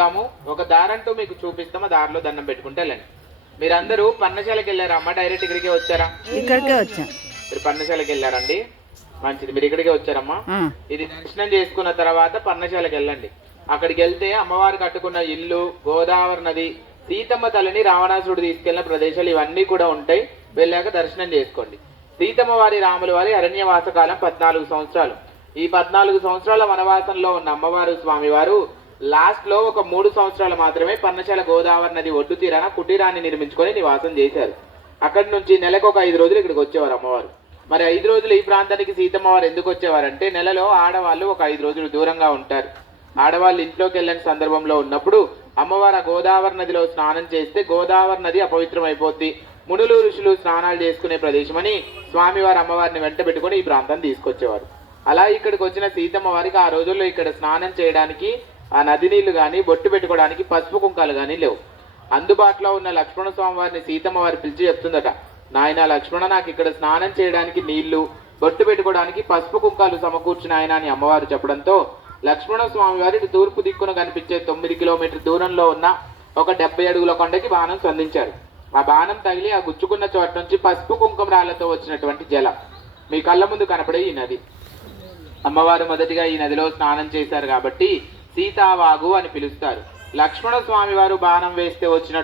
తాము ఒక దారంటూ మీకు చూపిస్తాము, దారిలో దండం పెట్టుకుంటే వెళ్ళండి. మీరందరూ పర్ణశాలకు వెళ్ళారా అమ్మ? డైరెక్ట్ ఇక్కడికే వచ్చారా? ఇక్కడికే వచ్చాం. మీరు పర్ణశాలకు వెళ్ళారండి, మంచిది. మీరు ఇక్కడికే వచ్చారమ్మా. ఇది దర్శనం చేసుకున్న తర్వాత పర్ణశాలకు వెళ్ళండి. అక్కడికి వెళ్తే అమ్మవారు కట్టుకున్న ఇల్లు, గోదావరి నది, సీతమ్మ తల్లిని రావణాసురుడు తీసుకెళ్లిన ప్రదేశాలు ఇవన్నీ కూడా ఉంటాయి. వెళ్ళాక దర్శనం చేసుకోండి. సీతమ్మ వారి రాముల వారి అరణ్యవాస కాలం 14 సంవత్సరాలు. ఈ 14 సంవత్సరాల వనవాసంలో ఉన్న అమ్మవారు స్వామివారు లాస్ట్ లో ఒక 3 సంవత్సరాలు మాత్రమే పర్ణశాల గోదావరి నది ఒడ్డు తీరాన కుటీరాన్ని నిర్మించుకొని నివాసం చేశారు. అక్కడి నుంచి నెలకు ఒక 5 రోజులు ఇక్కడికి వచ్చేవారు అమ్మవారు. మరి 5 రోజులు ఈ ప్రాంతానికి సీతమ్మ వారు ఎందుకు వచ్చేవారంటే, నెలలో ఆడవాళ్ళు ఒక 5 రోజులు దూరంగా ఉంటారు. ఆడవాళ్ళు ఇంట్లోకి వెళ్ళని సందర్భంలో ఉన్నప్పుడు అమ్మవారు గోదావరి నదిలో స్నానం చేస్తే గోదావరి నది అపవిత్రం అయిపోద్ది, మునులు ఋషులు స్నానాలు చేసుకునే ప్రదేశం అని స్వామివారు అమ్మవారిని వెంట పెట్టుకుని ఈ ప్రాంతాన్ని తీసుకొచ్చేవారు. అలా ఇక్కడికి వచ్చిన సీతమ్మ వారికి ఆ రోజుల్లో ఇక్కడ స్నానం చేయడానికి ఆ నది నీళ్లు కానీ, బొట్టు పెట్టుకోవడానికి పసుపు కుంకాలు కానీ లేవు. అందుబాటులో ఉన్న లక్ష్మణ స్వామి వారిని సీతమ్మ వారి పిలిచి చెప్తుందట, నాయన లక్ష్మణ, నాకు ఇక్కడ స్నానం చేయడానికి నీళ్లు, బొట్టు పెట్టుకోవడానికి పసుపు కుంకాలు సమకూర్చిన ఆయన అని అమ్మవారు చెప్పడంతో లక్ష్మణ స్వామి వారి తూర్పు దిక్కున కనిపించే 9 కిలోమీటర్ దూరంలో ఉన్న ఒక 70 అడుగుల కొండకి బాణం సంధించారు. ఆ బాణం తగిలి ఆ గుచ్చుకున్న చోట నుంచి పసుపు కుంకుమ రాళ్లతో వచ్చినటువంటి జలం మీ కళ్ళ ముందు కనపడే ఈ నది. అమ్మవారు మొదటిగా ఈ నదిలో స్నానం చేశారు కాబట్టి సీతావాగు అని పిలుస్తారు. లక్ష్మణ స్వామి వారు బాణం వేస్తే వచ్చినట్టు